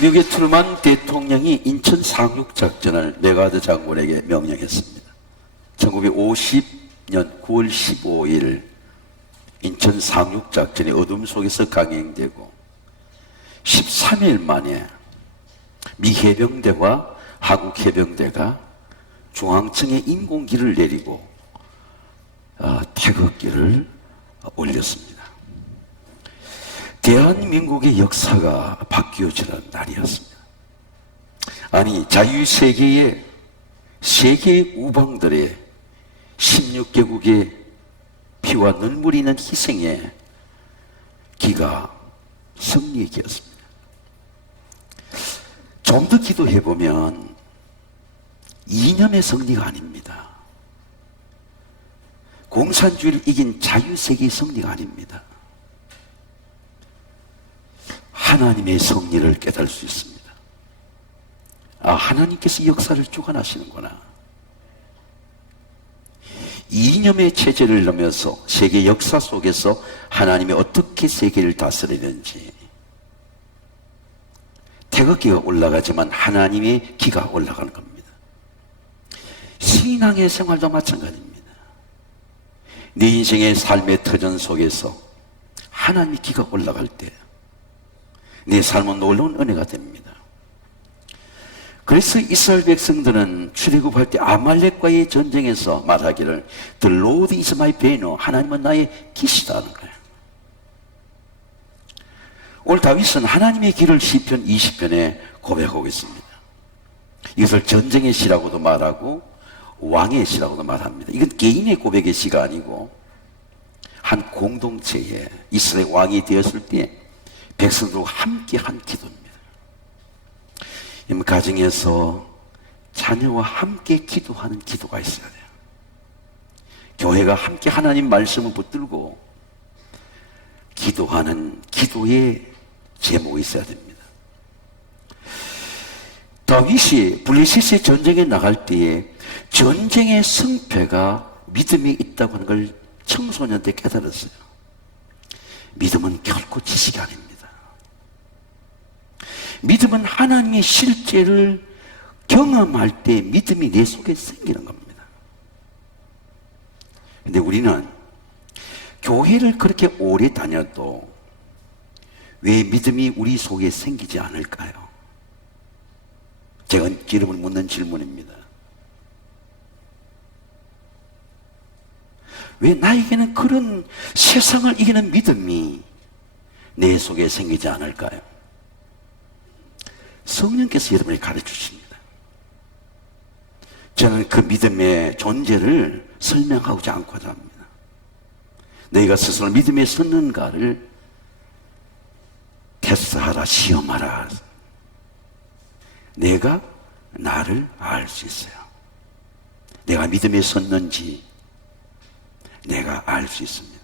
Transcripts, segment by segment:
미국의 트루만 대통령이 인천 상륙작전을 메가드 장군에게 명령했습니다. 1950년 9월 15일 인천 상륙작전이 어둠 속에서 강행되고 13일 만에 미 해병대와 한국 해병대가 중앙청에 인공기를 내리고 태극기를 올렸습니다. 대한민국의 역사가 바뀌어지는 날이었습니다. 아니, 자유세계의 세계 우방들의 16개국의 피와 눈물이 있는 희생의 기가 승리의 기였습니다. 좀 더 기도해보면 이념의 승리가 아닙니다. 공산주의를 이긴 자유세계의 승리가 아닙니다. 하나님의 승리를 깨달을 수 있습니다. 아, 하나님께서 역사를 주관하시는구나. 이념의 체제를 넘어서 세계 역사 속에서 하나님이 어떻게 세계를 다스리는지, 태극기가 올라가지만 하나님의 기가 올라가는 겁니다. 신앙의 생활도 마찬가지입니다. 내 인생의 삶의 터전 속에서 하나님의 기가 올라갈 때 내 삶은 놀라운 은혜가 됩니다. 그래서 이스라엘 백성들은 출애굽할 때 아말렉과의 전쟁에서 말하기를 The Lord is my banner, 하나님은 나의 기시다는 거예요. 오늘 다윗은 하나님의 길을 시편 20편에 고백하고 있습니다. 이것을 전쟁의 시라고도 말하고 왕의 시라고도 말합니다. 이건 개인의 고백의 시가 아니고 한 공동체에 이스라엘 왕이 되었을 때 백성들과 함께 한 기도입니다. 가정에서 자녀와 함께 기도하는 기도가 있어야 돼요. 교회가 함께 하나님 말씀을 붙들고 기도하는 기도의 제목이 있어야 됩니다. 다윗이 블레셋의 전쟁에 나갈 때에 전쟁의 승패가 믿음에 있다고 하는 걸 청소년 때 깨달았어요. 믿음은 결코 지식이 아닙니다. 믿음은 하나님의 실제를 경험할 때 믿음이 내 속에 생기는 겁니다. 근데 우리는 교회를 그렇게 오래 다녀도 왜 믿음이 우리 속에 생기지 않을까요? 제가 여러분을 묻는 질문입니다. 왜 나에게는 그런 세상을 이기는 믿음이 내 속에 생기지 않을까요? 성령께서 여러분에게 가르쳐 주십니다. 저는 그 믿음의 존재를 설명하고자 않고자 합니다. 너희가 스스로 믿음에 섰는가를 테스트하라, 시험하라. 내가 나를 알 수 있어요. 내가 믿음에 섰는지 내가 알 수 있습니다.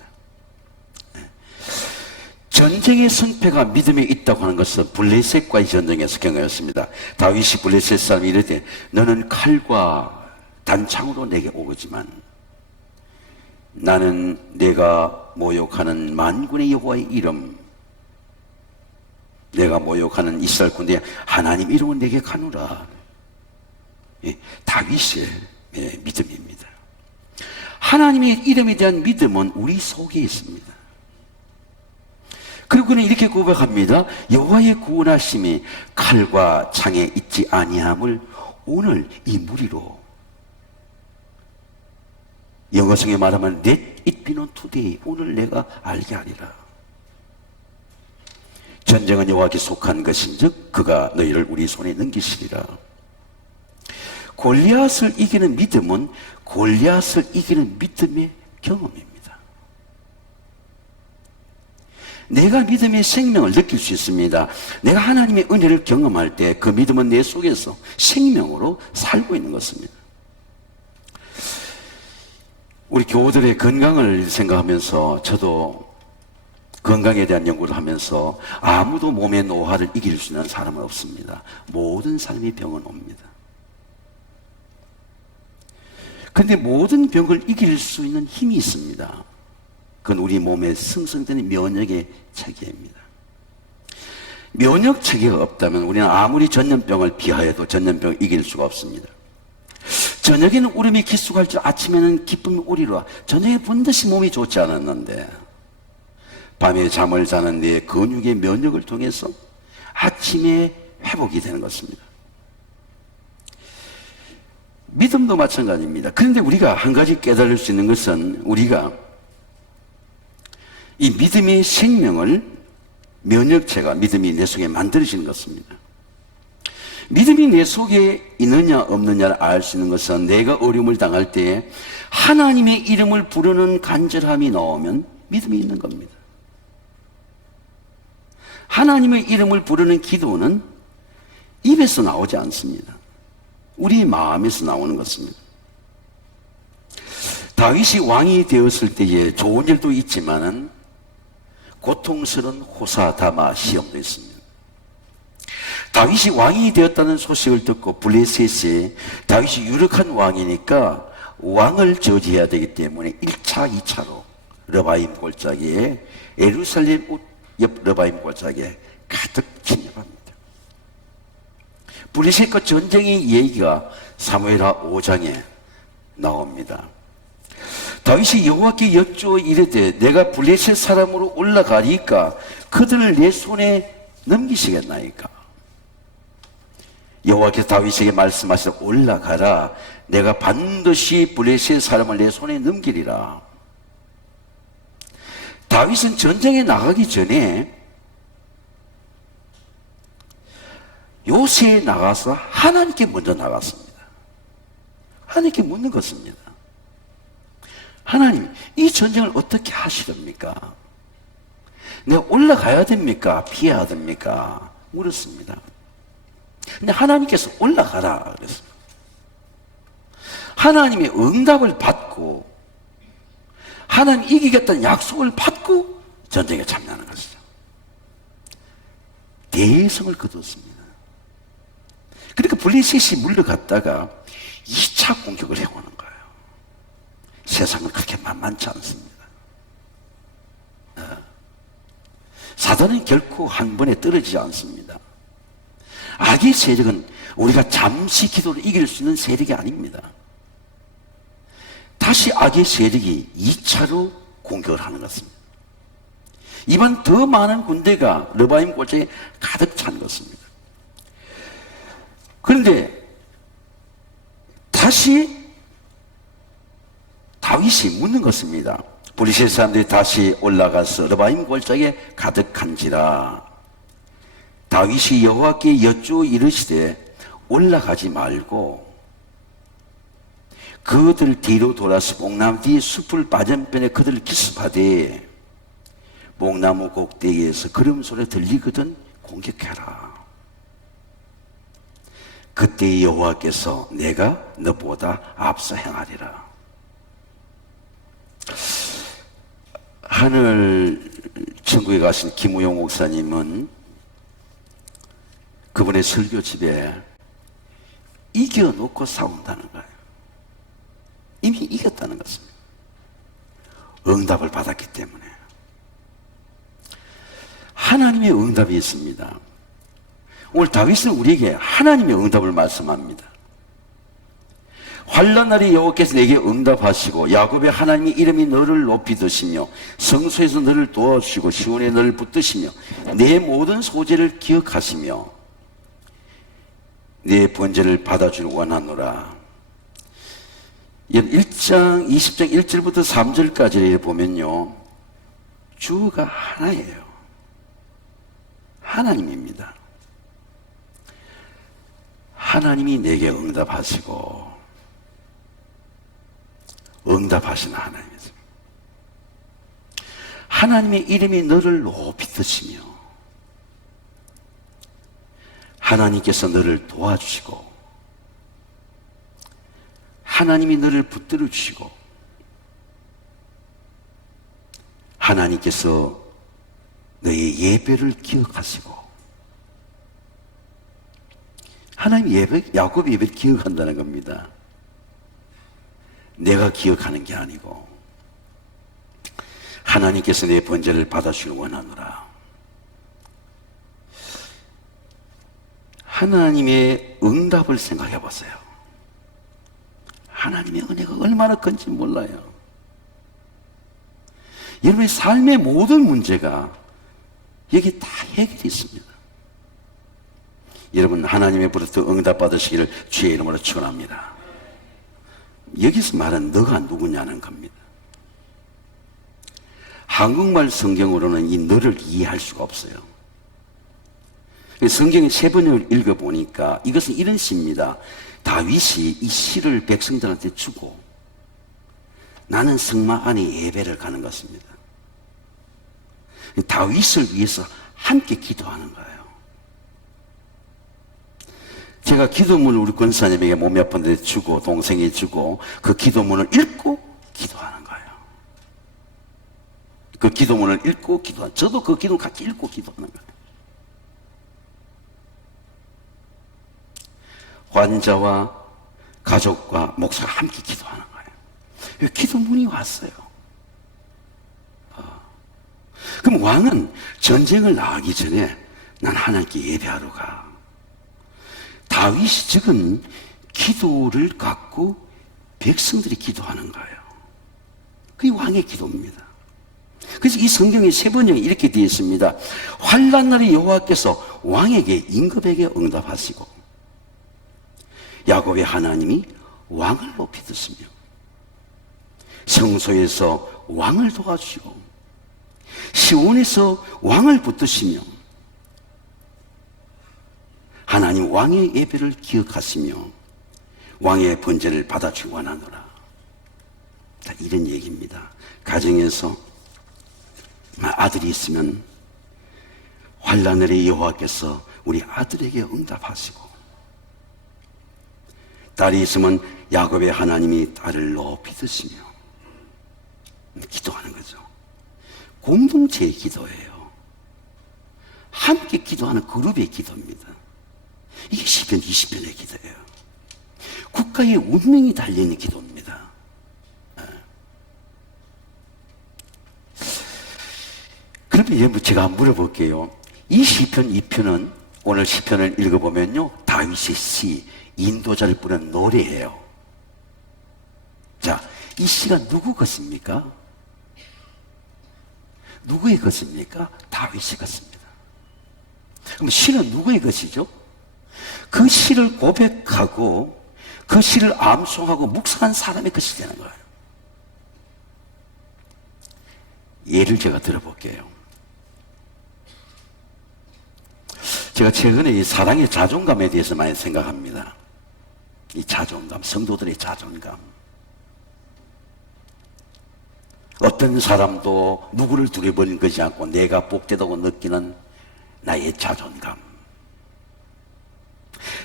전쟁의 승패가 믿음에 있다고 하는 것은 블레셋과의 전쟁에서 경험했습니다. 다윗이 블레셋 사람이 이럴 때 너는 칼과 단창으로 내게 오지만 나는 내가 모욕하는 만군의 여호와의 이름, 내가 모욕하는 이스라엘 군대의 하나님 이름은 내게 가노라. 다윗의 믿음입니다. 하나님의 이름에 대한 믿음은 우리 속에 있습니다. 그리고 그는 이렇게 고백합니다. 여호와의 구원하심이 칼과 창에 있지 아니함을 오늘 이 무리로, 영어성에 말하면 Let it be known today, 오늘 내가 알게 하리라. 전쟁은 여호와께 속한 것인즉 그가 너희를 우리 손에 넘기시리라. 골리앗을 이기는 믿음은 골리앗을 이기는 믿음의 경험입니다. 내가 믿음의 생명을 느낄 수 있습니다. 내가 하나님의 은혜를 경험할 때 그 믿음은 내 속에서 생명으로 살고 있는 것입니다. 우리 교우들의 건강을 생각하면서 저도 건강에 대한 연구를 하면서 아무도 몸의 노화를 이길 수 있는 사람은 없습니다. 모든 사람이 병은 옵니다. 그런데 모든 병을 이길 수 있는 힘이 있습니다. 그건 우리 몸에 생성되는 면역의 체계입니다. 면역 체계가 없다면 우리는 아무리 전염병을 비하해도 전염병을 이길 수가 없습니다. 저녁에는 울음이 기숙할지 아침에는 기쁨이 우리라. 저녁에 반드시 몸이 좋지 않았는데 밤에 잠을 자는 내 근육의 면역을 통해서 아침에 회복이 되는 것입니다. 믿음도 마찬가지입니다. 그런데 우리가 한 가지 깨달을 수 있는 것은 우리가 이 믿음의 생명을 면역체가 믿음이 내 속에 만들어지는 것입니다. 믿음이 내 속에 있느냐 없느냐를 알 수 있는 것은 내가 어려움을 당할 때 하나님의 이름을 부르는 간절함이 나오면 믿음이 있는 겁니다. 하나님의 이름을 부르는 기도는 입에서 나오지 않습니다. 우리 마음에서 나오는 것입니다. 다윗이 왕이 되었을 때에 좋은 일도 있지만은 고통스러운 호사다마 시험도 있습니다. 다윗이 왕이 되었다는 소식을 듣고 블레셋에 다윗이 유력한 왕이니까 왕을 저지해야 되기 때문에 1차, 2차로 르바임 골짜기에 예루살렘 옆 르바임 골짜기에 가득 침략합니다. 블레셋과 전쟁의 얘기가 사무엘하 5장에 나옵니다. 다윗이 여호와께 여쭈어 이르되 내가 블레셋 사람으로 올라가니까 그들을 내 손에 넘기시겠나이까. 여호와께서 다윗에게 말씀하시되 올라가라. 내가 반드시 블레셋 사람을 내 손에 넘기리라. 다윗은 전쟁에 나가기 전에 요새에 나가서 하나님께 먼저 나갔습니다. 하나님께 묻는 것입니다. 하나님, 이 전쟁을 어떻게 하시렵니까? 내가 올라가야 됩니까? 피해야 됩니까? 물었습니다. 근데 하나님께서 올라가라 그랬습니다. 하나님의 응답을 받고 하나님 이기겠다는 약속을 받고 전쟁에 참여하는 것이죠. 대성을 거두었습니다. 그러니까 블레셋이 물러갔다가 2차 공격을 해오는 거예요. 세상은 그렇게 만만치 않습니다. 사단은 결코 한 번에 떨어지지 않습니다. 악의 세력은 우리가 잠시 기도로 이길 수 있는 세력이 아닙니다. 다시 악의 세력이 2차로 공격을 하는 것입니다. 이번 더 많은 군대가 르바임 골짜기에 가득 찬 것입니다. 그런데 다시 다윗이 묻는 것입니다. 블레셋 사람들이 다시 올라가서 르바임 골짜기에 가득한지라. 다윗이 여호와께 여쭈어 이르시되 올라가지 말고 그들 뒤로 돌아서 목나무 뒤에 숲을 맞은편에 그들을 기습하되 목나무 꼭대기에서 걸음소리 들리거든 공격해라. 그때 여호와께서 내가 너보다 앞서 행하리라. 하늘 천국에 가신 김우용 목사님은 그분의 설교집에 이겨놓고 싸운다는 거예요. 이미 이겼다는 것입니다. 응답을 받았기 때문에. 하나님의 응답이 있습니다. 오늘 다윗은 우리에게 하나님의 응답을 말씀합니다. 환난 날에 여호와께서 내게 응답하시고 야곱의 하나님의 이름이 너를 높이 드시며 성소에서 너를 도와주시고 시온에 너를 붙드시며 내 모든 소재를 기억하시며 내 번제를 받아주길 원하노라. 1장 20장 1절부터 3절까지를 보면요, 주가 하나예요. 하나님입니다. 하나님이 내게 응답하시고 응답하시는 하나님이죠. 하나님의 이름이 너를 높이 드시며 하나님께서 너를 도와주시고 하나님이 너를 붙들어 주시고 하나님께서 너의 예배를 기억하시고 하나님 예배, 야곱 예배를 기억한다는 겁니다. 내가 기억하는 게 아니고 하나님께서 내 번제를 받아주길 원하노라. 하나님의 응답을 생각해 보세요. 하나님의 은혜가 얼마나 큰지 몰라요. 여러분의 삶의 모든 문제가 여기 다 해결이 있습니다. 여러분 하나님의부터 응답 받으시기를 주의 이름으로 축원합니다. 여기서 말한 너가 누구냐는 겁니다. 한국말 성경으로는 이 너를 이해할 수가 없어요. 성경의 세 번을 읽어보니까 이것은 이런 시입니다. 다윗이 이 시를 백성들한테 주고 나는 성막 안에 예배를 가는 것입니다. 다윗을 위해서 함께 기도하는 거예요. 제가 기도문을 우리 권사님에게 몸이 아픈데 주고 동생이 주고 그 기도문을 읽고 기도하는 거예요. 그 기도문을 읽고 기도하는, 저도 그 기도를 같이 읽고 기도하는 거예요. 환자와 가족과 목사가 함께 기도하는 거예요. 기도문이 왔어요. 그럼 왕은 전쟁을 나가기 전에 난 하나님께 예배하러 가. 다윗이 적은 기도를 갖고 백성들이 기도하는 거예요. 그게 왕의 기도입니다. 그래서 이 성경의 세 번역에 이렇게 되어 있습니다. 환난 날에 여호와께서 왕에게 임금에게 응답하시고 야곱의 하나님이 왕을 높이 드시며 성소에서 왕을 도와주시고 시온에서 왕을 붙드시며 하나님 왕의 예배를 기억하시며 왕의 번제를 받아주기 원하노라. 이런 얘기입니다. 가정에서 아들이 있으면 환난날에 여호와께서 우리 아들에게 응답하시고, 딸이 있으면 야곱의 하나님이 딸을 높이 드시며 기도하는 거죠. 공동체의 기도예요. 함께 기도하는 그룹의 기도입니다. 이게 시편 20편의 기도예요. 국가의 운명이 달려있는 기도입니다. 그러면 여러분 제가 물어볼게요. 이 시편 2편은 오늘 시편을 읽어보면요, 다윗의 시, 인도자를 부른 노래예요. 자, 이 시가 누구 것입니까? 누구의 것입니까? 다윗의 것입니다. 그럼 시는 누구의 것이죠? 그 시를 고백하고 그 시를 암송하고 묵상한 사람의 것이 되는 거예요. 예를 제가 들어볼게요. 제가 최근에 이 사랑의 자존감에 대해서 많이 생각합니다. 이 자존감, 성도들의 자존감. 어떤 사람도 누구를 두려버리는 것이 않고 내가 복되다고 느끼는 나의 자존감.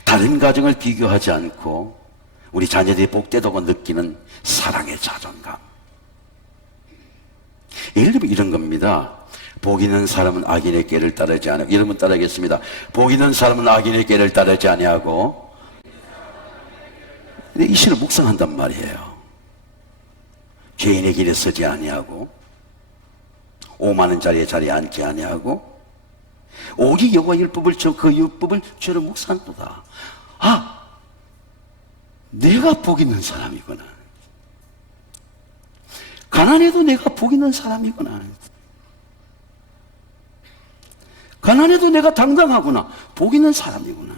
다른 가정을 비교하지 않고 우리 자녀들이 복되다고 느끼는 사랑의 자존감. 예를 들면 이런 겁니다. 복 있는 사람은 악인의 꾀를 따르지 않고, 여러분 따르겠습니다. 복 있는 사람은 악인의 꾀를 따르지 아니하고. 이 시를 묵상한단 말이에요. 죄인의 길에 서지 아니하고, 5만 원짜리의 자리에 앉지 아니하고, 오직 여호와 율법을 그 율법을 죄로 묵상한도다. 아, 내가 복 있는 사람이구나. 가난해도 내가 복 있는 사람이구나. 가난해도 내가 당당하구나. 복 있는 사람이구나.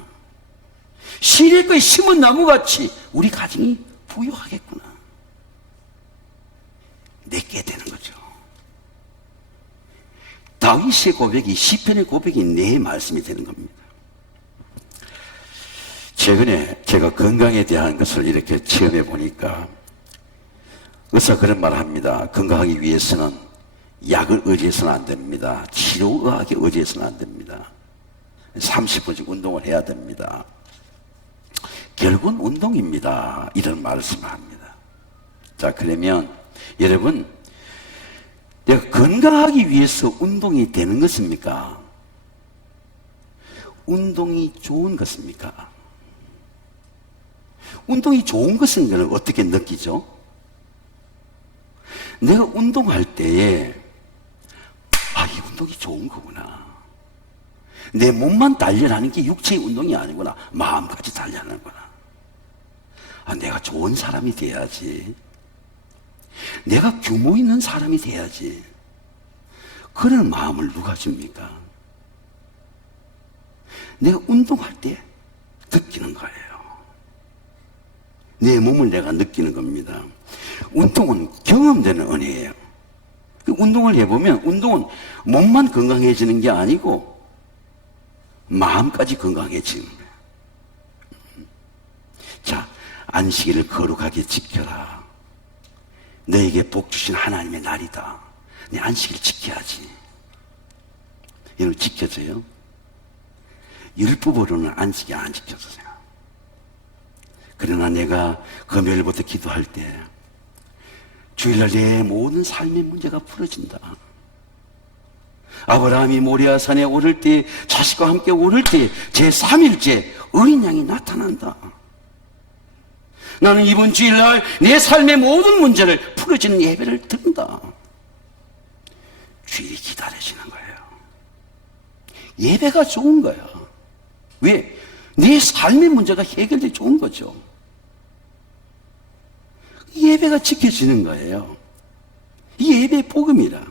시냇가에 심은 나무같이 우리 가정이 부유하겠구나. 내게 되는 거죠. 다윗의 고백이, 시편의 고백이 내 말씀이 되는 겁니다. 최근에 제가 건강에 대한 것을 이렇게 체험해 보니까 의사 그런 말을 합니다. 건강하기 위해서는 약을 의지해서는 안 됩니다. 치료의학에 의지해서는 안 됩니다. 30분씩 운동을 해야 됩니다. 결국은 운동입니다. 이런 말씀을 합니다. 자, 그러면 여러분, 내가 건강하기 위해서 운동이 되는 것입니까? 운동이 좋은 것입니까? 운동이 좋은 것인 어떻게 느끼죠? 내가 운동할 때에 이 운동이 좋은 거구나. 내 몸만 단련하는 게 육체의 운동이 아니구나. 마음까지 단련하는구나. 아, 내가 좋은 사람이 돼야지. 내가 규모 있는 사람이 돼야지. 그런 마음을 누가 줍니까? 내가 운동할 때 느끼는 거예요. 내 몸을 내가 느끼는 겁니다. 운동은 경험되는 은혜예요. 운동을 해보면 운동은 몸만 건강해지는 게 아니고 마음까지 건강해지는 거예요. 자, 안식일을 거룩하게 지켜라. 너에게 복 주신 하나님의 날이다. 내 안식일 지켜야지. 여러분 지켜져요? 율법으로는 안식이 안 지켜져요. 그러나 내가 금요일부터 기도할 때 주일날 내 모든 삶의 문제가 풀어진다. 아브라함이 모리아산에 오를 때, 자식과 함께 오를 때 제3일째 어린 양이 나타난다. 나는 이번 주일날 내 삶의 모든 문제를 풀어지는 예배를 드린다. 주일이 기다려지는 거예요. 예배가 좋은 거야. 왜? 내 삶의 문제가 해결돼 좋은 거죠. 예배가 지켜지는 거예요. 이 예배의 복음이라.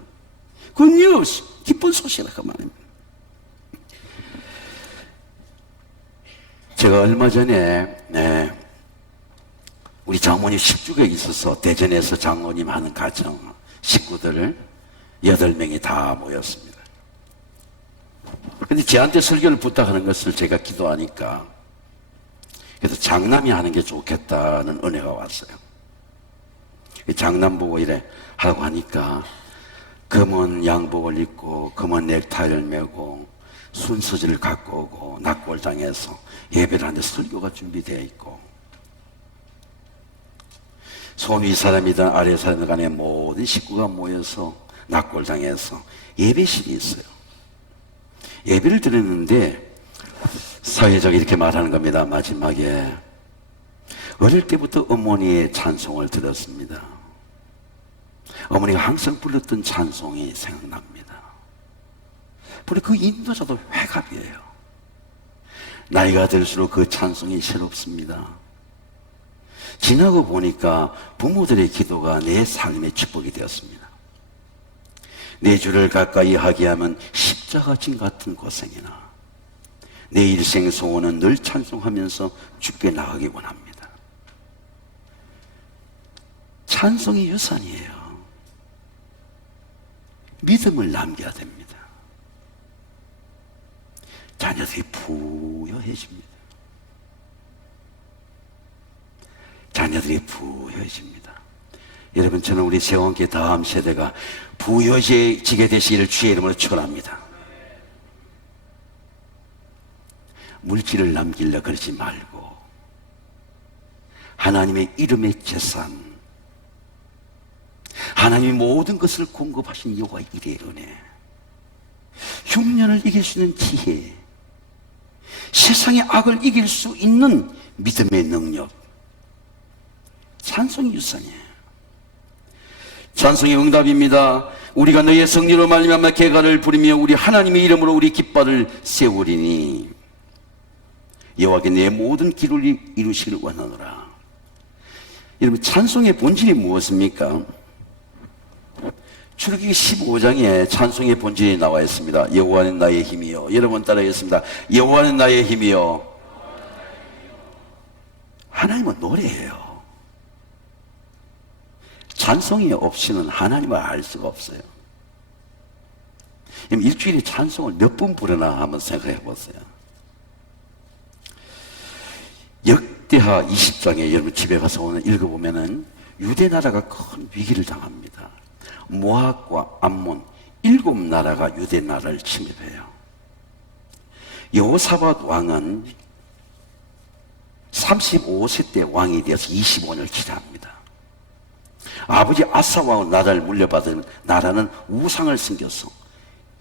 그 뉴스, 기쁜 소식이라고 말합니다. 제가 얼마 전에 우리 장모님 10주기에 있어서 대전에서 장모님 하는 가정 식구들을 8명이 다 모였습니다. 근데 저한테 설교를 부탁하는 것을 제가 기도하니까 그래서 장남이 하는 게 좋겠다는 은혜가 왔어요. 장남 보고 이래 하라고 하니까 검은 양복을 입고 검은 넥타이를 메고 순서지를 갖고 오고 낙골당에서 예배를 하는데 설교가 준비되어 있고 손위 사람이든 아래 사람들 간에 모든 식구가 모여서 낙골당에서 예배실이 있어요. 예배를 드렸는데 사회적 이렇게 말하는 겁니다. 마지막에 어릴 때부터 어머니의 찬송을 들었습니다. 어머니가 항상 불렀던 찬송이 생각납니다. 그리고 그 인도자도 회갑이에요. 나이가 들수록 그 찬송이 새롭습니다. 지나고 보니까 부모들의 기도가 내 삶의 축복이 되었습니다. 내 주를 가까이 하게 하면 십자가 진 같은 고생이나 내 일생 소원은 늘 찬송하면서 주께 나가기 원합니다. 찬송이 유산이에요. 믿음을 남겨야 됩니다. 자녀들이 부여해집니다. 자녀들이 부여해집니다. 여러분, 저는 우리 세원교 다음 세대가 부여지게 되시기를 주의 이름으로 축원합니다. 물질을 남기려 그러지 말고 하나님의 이름의 재산, 하나님이 모든 것을 공급하신 여호와 이레의 은혜, 흉년을 이길 수 있는 지혜, 세상의 악을 이길 수 있는 믿음의 능력, 찬송이 유산이에요. 찬송의 응답입니다. 우리가 너의 승리로 말미암아 개가를 부리며 우리 하나님의 이름으로 우리 깃발을 세우리니 여호와께 내 모든 기를 이루시기를 원하노라. 여러분, 찬송의 본질이 무엇입니까? 출애굽기 15장에 찬송의 본질이 나와 있습니다. 여호와는 나의 힘이요. 여러분 따라하겠습니다. 여호와는 나의 힘이요. 하나님은 노래예요. 찬송이 없이는 하나님을 알 수가 없어요. 일주일에 찬송을 몇 번 부르나 한번 생각해 보세요. 역대하 20장에 여러분 집에 가서 오늘 읽어보면은 유대 나라가 큰 위기를 당합니다. 모압과 암몬 7나라가 유대 나라를 침입해요. 여호사밧 왕은 35세 때 왕이 되어서 25년을 지나합니다. 아버지 아사 왕은 나라를 물려받은 나라는 우상을 섬겨서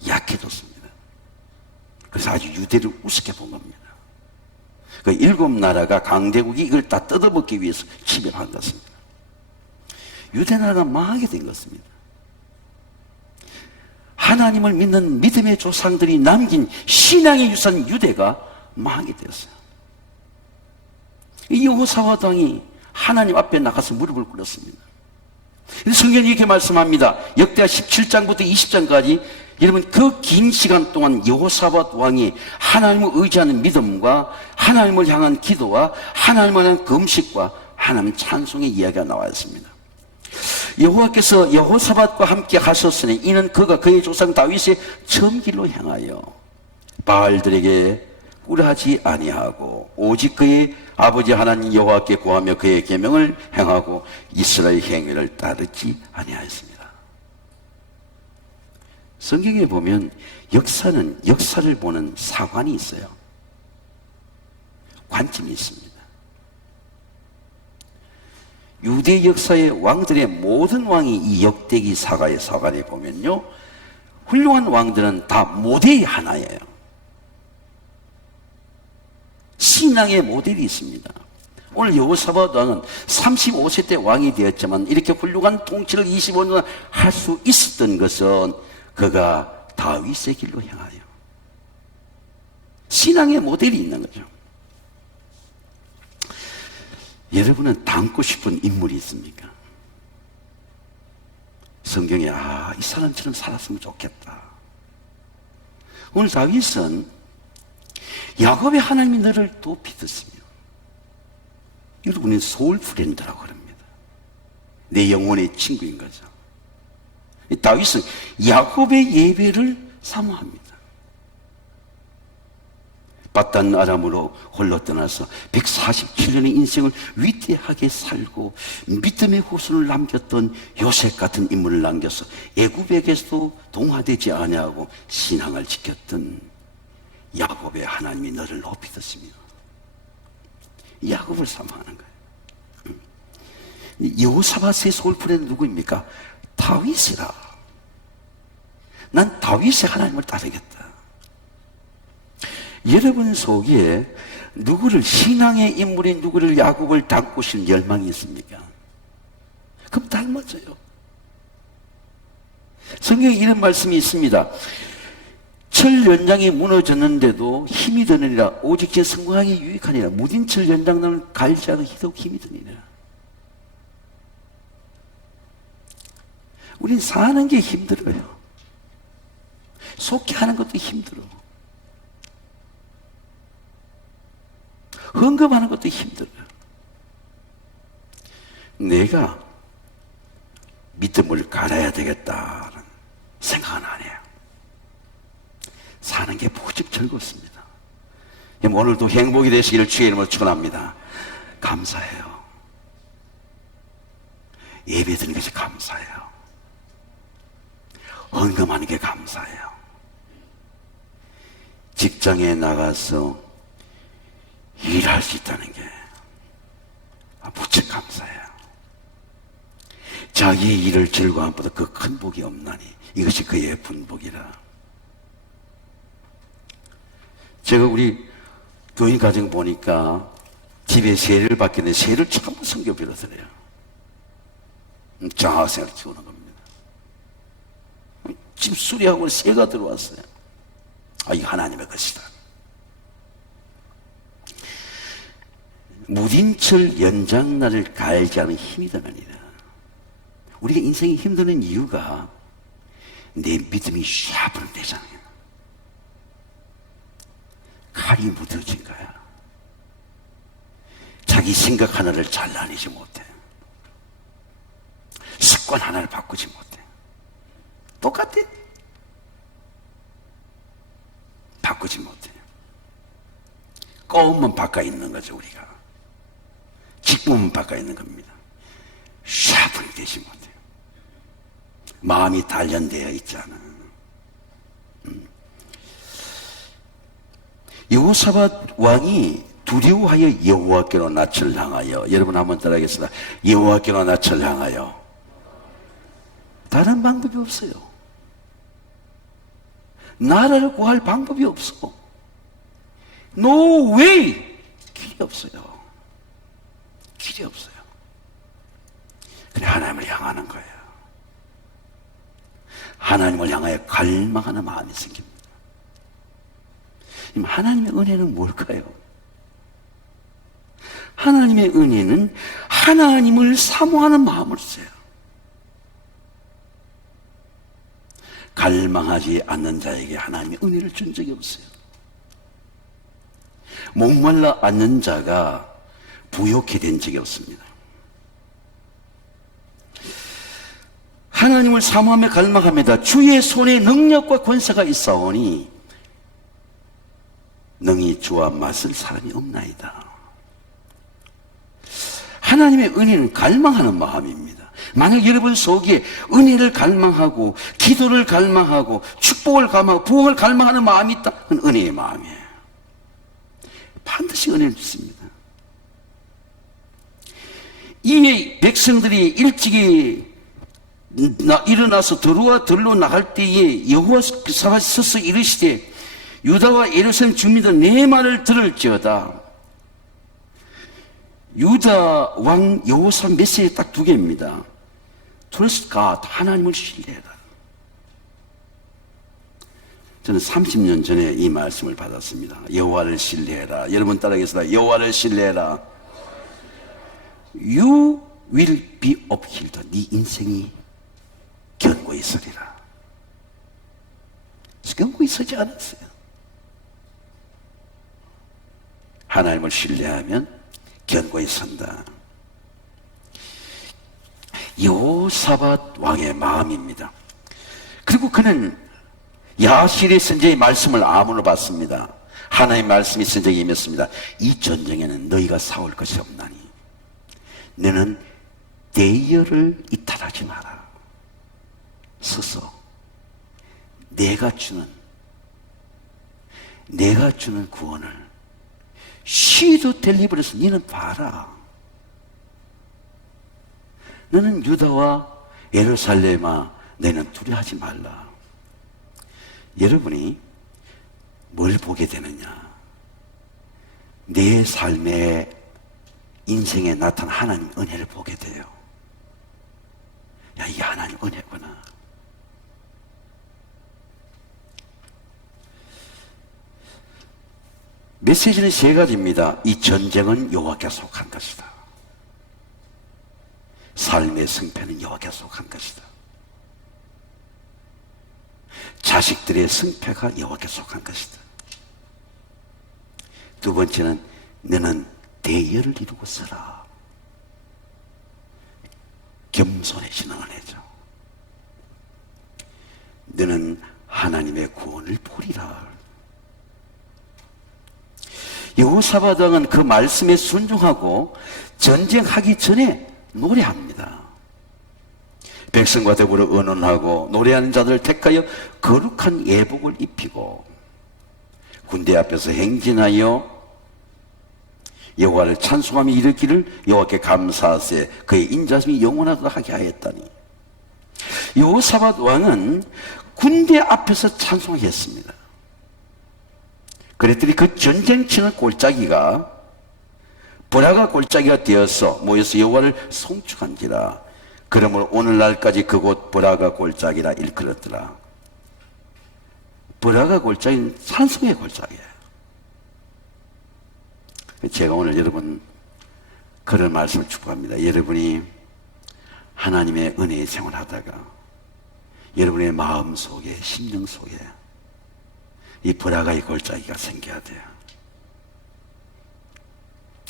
약해졌습니다. 그래서 아주 유대를 우습게 본 겁니다. 그 7나라가 강대국이 이걸 다 뜯어먹기 위해서 침입한 것입니다. 유대 나라가 망하게 된 것입니다. 하나님을 믿는 믿음의 조상들이 남긴 신앙의 유산 유대가 망하게 되었어요. 이 여호사밧 왕이 하나님 앞에 나가서 무릎을 꿇었습니다. 성경이 이렇게 말씀합니다. 역대하 17장부터 20장까지 여러분 그 긴 시간 동안 여호사밧 왕이 하나님을 의지하는 믿음과 하나님을 향한 기도와 하나님을 향한 금식과 하나님 찬송의 이야기가 나와 있습니다. 여호와께서 여호사밧과 함께 하셨으니 이는 그가 그의 조상 다윗의 정길로 향하여 바알들에게 굴하지 아니하고 오직 그의 아버지 하나님 여호와께 구하며 그의 계명을 행하고 이스라엘 행위를 따르지 아니하였습니다. 성경에 보면 역사는 역사를 보는 사관이 있어요. 관점이 있습니다. 유대 역사의 왕들의 모든 왕이 이 역대기 사가의 사관에 보면요, 훌륭한 왕들은 다 모델이 하나예요. 신앙의 모델이 있습니다. 오늘 여호사밧 왕은 35세 때 왕이 되었지만 이렇게 훌륭한 통치를 25년 할 수 있었던 것은 그가 다윗의 길로 향하여 신앙의 모델이 있는 거죠. 여러분은 닮고 싶은 인물이 있습니까? 성경에 이 사람처럼 살았으면 좋겠다. 오늘 다윗은 야곱의 하나님이 너를 또 믿었으며, 여러분은 소울 프렌드라고 합니다. 내 영혼의 친구인 거죠. 다윗은 야곱의 예배를 사모합니다. 바단 아람으로 홀로 떠나서 147년의 인생을 위대하게 살고 믿음의 후손을 남겼던 요셉 같은 인물을 남겨서 애굽에게서도 동화되지 아니하고 신앙을 지켰던 야곱의 하나님이 너를 높이 드시며 야곱을 사모하는 거예요. 여호사밧의 소울프렌드 누구입니까? 다윗이라. 난 다윗의 하나님을 따르겠다. 여러분 속에 누구를, 신앙의 인물인 누구를, 야곱을 닮고 싶은 열망이 있습니까? 그럼 닮아져요. 성경에 이런 말씀이 있습니다. 철 연장이 무너졌는데도 힘이 드느니라. 오직 제 성공하기 유익하니라. 무딘 철 연장을 갈지하고 더욱 힘이 드니라. 우린 사는 게 힘들어요. 속죄하는 것도 힘들어. 헌금하는 것도 힘들어요. 내가 믿음을 갈아야 되겠다는 생각은 안 해요. 사는 게 무척 즐겁습니다. 오늘도 행복이 되시기를 주의 이름으로 축원합니다. 감사해요. 예배 드리는 것이 감사해요. 헌금하는 게 감사해요. 직장에 나가서 일할 수 있다는 게 무척 감사해요. 자기의 일을 즐거움보다 그 큰 복이 없나니 이것이 그의 분복이라. 제가 우리 교인 가정 보니까 집에 세를 받겠는데 세를 전부 성교비로 드려요. 장학생을 키우는 겁니다. 집 수리하고 세가 들어왔어요. 이 하나님의 것이다. 무딘철 연장날을 갈지 않은 힘이 드느니라. 우리가 인생이 힘드는 이유가 내 믿음이 샤브름 되잖아요. 칼이 묻어진 거야. 자기 생각 하나를 잘라내지 못해. 습관 하나를 바꾸지 못해. 똑같아. 바꾸지 못해. 껌만 바꿔 있는 거죠, 우리가. 직분만 바꿔 있는 겁니다. 샤프이 되지 못해요. 마음이 단련되어 있잖아. 여호사밧 왕이 두려워하여 여호와께로 낯을 향하여, 여러분 한번 따라하겠습니다. 여호와께로 낯을 향하여. 다른 방법이 없어요. 나라를 구할 방법이 없어. No way! 길이 없어요. 길이 없어요. 그래 하나님을 향하는 거예요. 하나님을 향하여 갈망하는 마음이 생깁니다. 하나님의 은혜는 뭘까요? 하나님의 은혜는 하나님을 사모하는 마음으로써요. 갈망하지 않는 자에게 하나님의 은혜를 준 적이 없어요. 목말라 앉는 자가 부욕해 된 적이 없습니다. 하나님을 사모하며 갈망합니다. 주의 손에 능력과 권세가 있사오니 능히 주와 맞설 사람이 없나이다. 하나님의 은혜는 갈망하는 마음입니다. 만약 여러분 속에 은혜를 갈망하고 기도를 갈망하고 축복을 갈망하고 부흥을 갈망하는 마음이 있다, 그건 은혜의 마음이에요. 반드시 은혜를 주십니다. 이 백성들이 일찍이 일어나서 들로 나갈 때에 여호와께서 서서 이르시되 유다와 예루살렘 주민들 내 말을 들을지어다. 유다 왕 여호사밧 메시지 딱 두 개입니다. Trust God, 하나님을 신뢰해라. 저는 30년 전에 이 말씀을 받았습니다. 여호와를 신뢰해라. 여러분 따라하겠습니다. 여호와를 신뢰해라. You will be upheld. 네 인생이 견고히 서리라. 견고히 서지 않았어요. 하나님을 신뢰하면 견고히 선다. 여호사밧 왕의 마음입니다. 그리고 그는 야실의 선지자의 말씀을 암으로 받습니다. 하나님의 말씀이 선지자에게 임했습니다. 이 전쟁에는 너희가 싸울 것이 없나니 너는 대열을 이탈하지 마라. 서서 내가 주는 구원을 쉬도 델리버려서 너는 봐라. 너는 유다와 예루살렘아 너는 두려워하지 말라. 여러분이 뭘 보게 되느냐? 내 삶의 인생에 나타난 하나님 은혜를 보게 돼요. 야, 이게 하나님 은혜구나. 메시지는 세 가지입니다. 이 전쟁은 여호와께 속한 것이다. 삶의 승패는 여호와께 속한 것이다. 자식들의 승패가 여호와께 속한 것이다. 두 번째는 너는 대열을 이루고 서라. 겸손해지는 은혜죠. 너는 하나님의 구원을 보리라. 여호사밧 왕은 그 말씀에 순종하고 전쟁하기 전에 노래합니다. 백성과 더불어 의논하고 노래하는 자들을 택하여 거룩한 예복을 입히고 군대 앞에서 행진하여 여호와를 찬송하며 이르기를 여호와께 감사하세 그의 인자심이 영원하도록 하게 하였다니. 여호사밧 왕은 군대 앞에서 찬송했습니다. 그랬더니 그 전쟁치는 골짜기가 보라가 골짜기가 되어서 모여서 여호와를 송축한지라. 그러므로 오늘날까지 그곳 보라가 골짜기라 일컬었더라. 보라가 골짜기는 찬송의 골짜기예요. 제가 오늘 여러분 그런 말씀을 축복합니다. 여러분이 하나님의 은혜의 생활하다가 여러분의 마음 속에 심령 속에 이 보라가의 골짜기가 생겨야 돼요.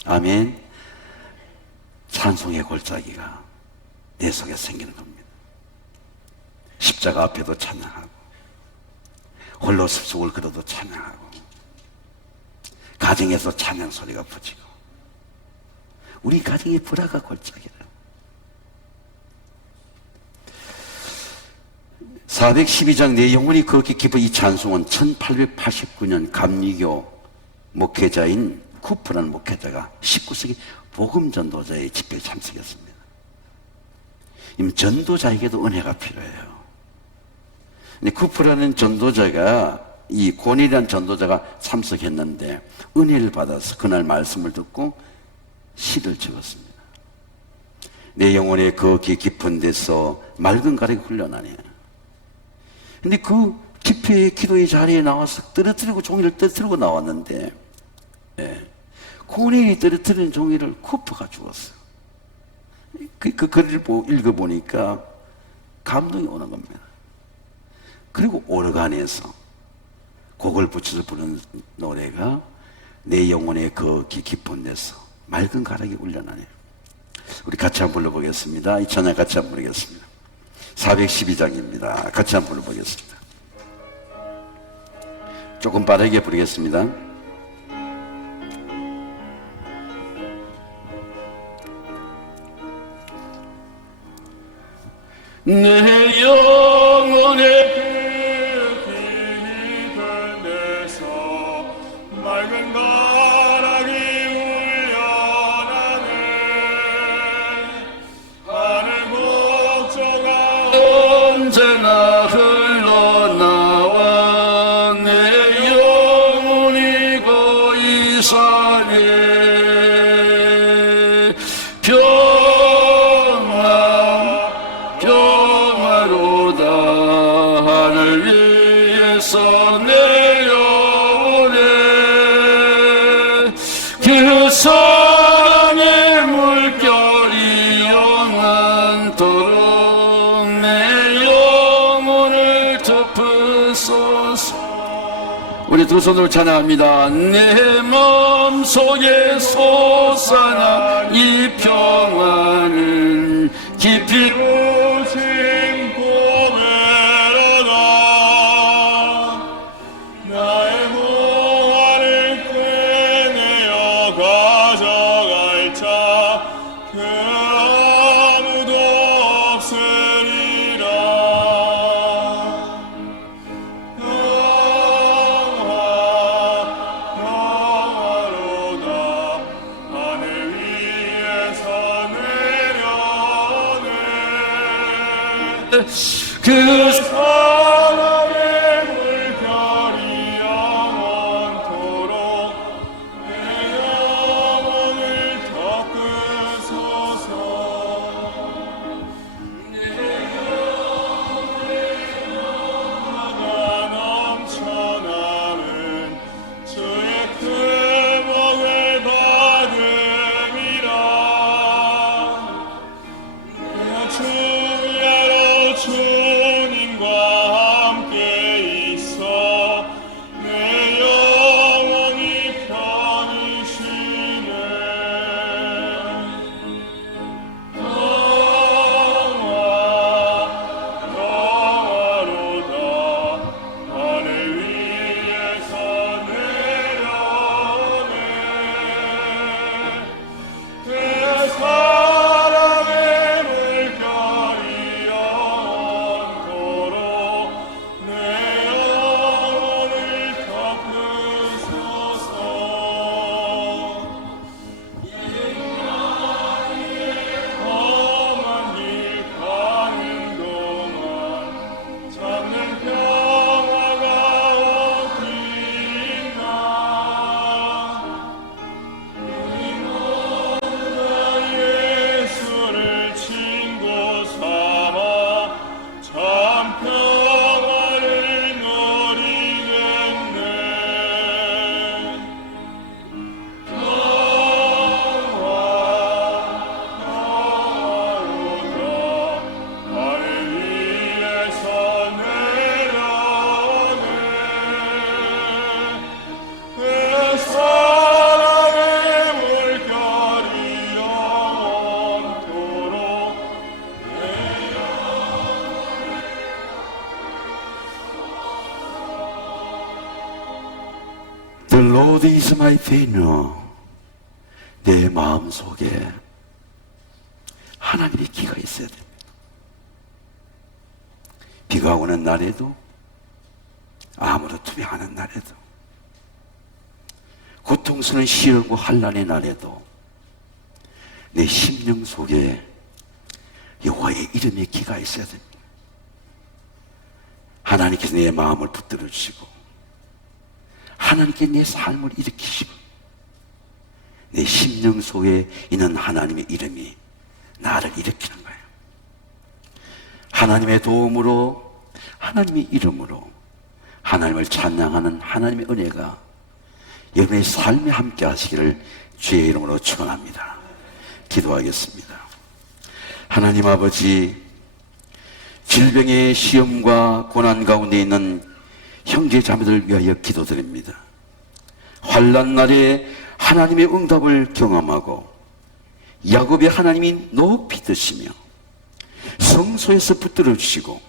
아멘. 찬송의 골짜기가 내 속에 생기는 겁니다. 십자가 앞에도 찬양하고 홀로 숲속을 걸어도 찬양하고 가정에서 찬양 소리가 퍼지고 우리 가정이 보라가 골짜기라. 412장 내 영혼이 그렇게 깊어. 이 찬송은 1889년 감리교 목회자인 쿠프라는 목회자가 19세기 복음 전도자의 집회에 참석했습니다. 전도자에게도 은혜가 필요해요. 근데 쿠프라는 전도자가 이 고넬이라는 전도자가 참석했는데 은혜를 받아서 그날 말씀을 듣고 시를 적었습니다. 내 영혼의 그 깊은 데서 맑은 가락이 흘러나네. 근데 그 집회 기도의 자리에 나와서 떨어뜨리고 종이를 떨어뜨리고 나왔는데, 코넬이 떨어뜨린 종이를 쿠퍼가 주었어요. 그 글을 읽어보니까 감동이 오는 겁니다. 그리고 오르간에서 곡을 붙여서 부르는 노래가 내 영혼의 그 깊은 데서 맑은 가락이 울려나네요. 우리 같이 한번 불러보겠습니다. 이 찬양 같이 한번 부르겠습니다. 412장입니다. 같이 한번 불러보겠습니다. 조금 빠르게 부르겠습니다. 내 영혼의 깊은 데서 맑은 가락이 울려나네. 하늘 목조가 언제나 흘러나와 내 영혼이 거의 사네. 평화로다 하늘 위에서 내려오네. 그 사랑의 물결이 영원토록 내 영혼을 덮으소서. 우리 두 손으로 찬양합니다. 내 마음속에 솟아나 이 평화는 깊이 오신 고매라다. 나의 몽환을 꿰내어 가져갈 자 그 아무도 없으리라. 평화로다 하늘 위에서 내려오네. 그 사랑의 물결이 영원토록 내 영혼을 덮으소서. 내 영혼의 평화가 넘쳐나는 주의 그 복을 받음이라. 주야로 주님과 함께 있어 내 영혼이 편히 쉬네. 평화로다 하늘 위에서 내려오네. 그 사랑의 물결이 영원토록 내 영혼을 덮으소서. 험한 길 가는 동안 찾는 평화가 어디 있나. 예수를 친구 삼아 참 평화를 누리겠네. 평화로다 하늘 위에서 내려오네. 그 사랑의 물결이 영원토록 The Lord is my banner. 내 마음속에 하나님의 기가 있어야 됩니다. 비가 오는 날에도 아무도 투명하는 날에도 고통스러운 시련과 환난의 날에도 내 심령 속에 여호와의 이름의 기가 있어야 됩니다. 하나님께서 내 마음을 붙들어 주시고 하나님께 내 삶을 일으키시고 내 심령 속에 있는 하나님의 이름이 나를 일으키는 거예요. 하나님의 도움으로 하나님의 이름으로 하나님을 찬양하는 하나님의 은혜가 여러분의 삶에 함께 하시기를 주의 이름으로 축원합니다. 기도하겠습니다. 하나님 아버지, 질병의 시험과 고난 가운데 있는 형제 자매들을 위하여 기도드립니다. 환난 날에 하나님의 응답을 경험하고 야곱의 하나님이 높이 드시며 성소에서 붙들어 주시고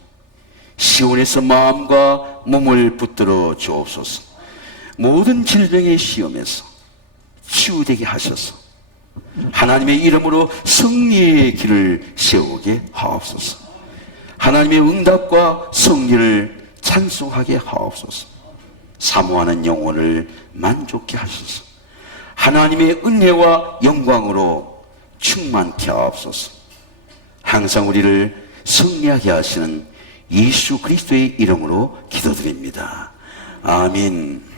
시온에서 마음과 몸을 붙들어 주옵소서. 모든 질병의 시험에서 치유되게 하셔서 하나님의 이름으로 승리의 길을 세우게 하옵소서. 하나님의 응답과 승리를 찬송하게 하옵소서. 사모하는 영혼을 만족케 하소서. 하나님의 은혜와 영광으로 충만케 하옵소서. 항상 우리를 승리하게 하시는 예수 그리스도의 이름으로 기도드립니다. 아멘.